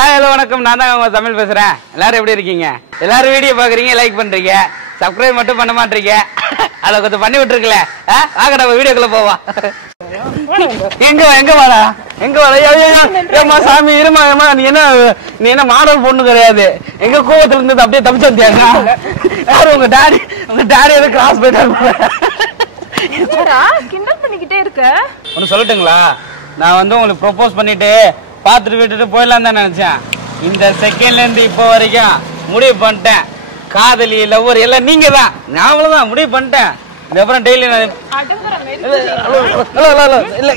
Hi hello வணக்கம். நான் தான் உங்க தமிழ் பேசுறேன். எல்லாரும் எப்படி இருக்கீங்க? எல்லாரும் வீடியோ பாக்குறீங்க, லைக் பண்றீங்க, சப்ஸ்கிரைப் மட்டும் பண்ண மாட்டீங்க. அதை கொஞ்சம் பண்ணி விட்டுருக்கல. வாங்க நம்ம வீடியோக்குள்ள போவோம். எங்க வாடா ஏமா சாமி இருமா. நீ என்ன மாடல் பொண்ணு கிடையாது. எங்க கோவத்துல இருந்து அப்படியே தப்பிச்சு வந்தியாங்க. யாரும் உங்க டாடி எதுவும் கிராஸ் போயிட்டாரு. கிண்டல் பண்ணிக்கிட்டே இருக்க. ஒன்னு சொல்லட்டுங்களா? நான் உங்களுக்கு ப்ரொபோஸ் பண்ணிட்டு பாத்துட்டு விட்டுட்டு போயிடலாம் தான் நினைச்சேன். இந்த செகண்ட்ல இருந்து இப்போ வரைக்கும் முடிவு பண்ணிட்டேன். காதலி லவ்வர் எல்லாம் நீங்க தான். நான் தான் முடிவு பண்ணிட்டேன். இதுக்கப்புறம் டெய்லி இல்ல